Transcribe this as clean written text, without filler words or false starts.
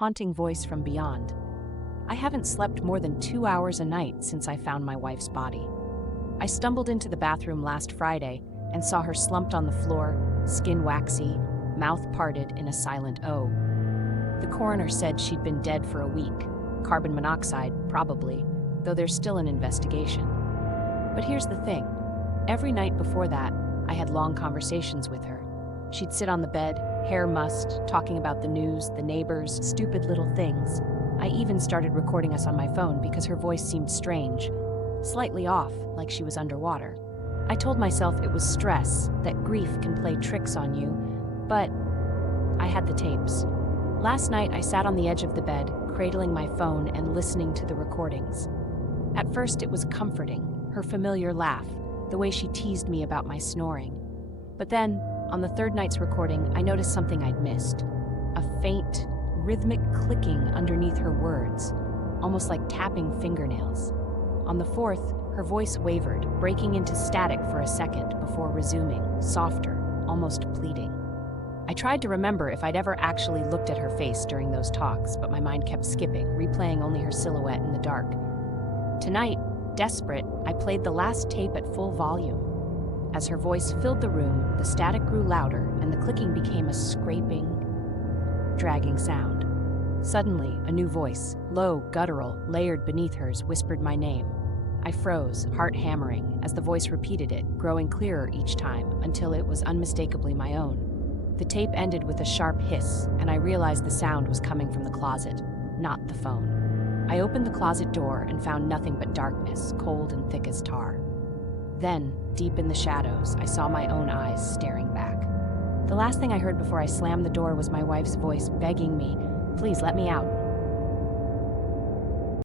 haunting voice from beyond. I haven't slept more than 2 hours a night since I found my wife's body. I stumbled into the bathroom last Friday and saw her slumped on the floor, skin waxy, mouth parted in a silent O. The coroner said she'd been dead for a week. Carbon monoxide, probably, though there's still an investigation. But here's the thing. Every night before that, I had long conversations with her. She'd sit on the bed, hair mussed, talking about the news, the neighbors, stupid little things. I even started recording us on my phone because her voice seemed strange, slightly off, like she was underwater. I told myself it was stress, that grief can play tricks on you, but I had the tapes. Last night, I sat on the edge of the bed, cradling my phone and listening to the recordings. At first, it was comforting, her familiar laugh, the way she teased me about my snoring. But then, on the third night's recording, I noticed something I'd missed. A faint, rhythmic clicking underneath her words, almost like tapping fingernails. On the fourth, her voice wavered, breaking into static for a second before resuming, softer, almost pleading. I tried to remember if I'd ever actually looked at her face during those talks, but my mind kept skipping, replaying only her silhouette in the dark. Tonight, desperate, I played the last tape at full volume. As her voice filled the room, the static grew louder, and the clicking became a scraping, dragging sound. Suddenly, a new voice, low, guttural, layered beneath hers, whispered my name. I froze, heart hammering, as the voice repeated it, growing clearer each time, until it was unmistakably my own. The tape ended with a sharp hiss, and I realized the sound was coming from the closet, not the phone. I opened the closet door and found nothing but darkness, cold and thick as tar. Then, deep in the shadows, I saw my own eyes staring back. The last thing I heard before I slammed the door was my wife's voice begging me, "Please let me out.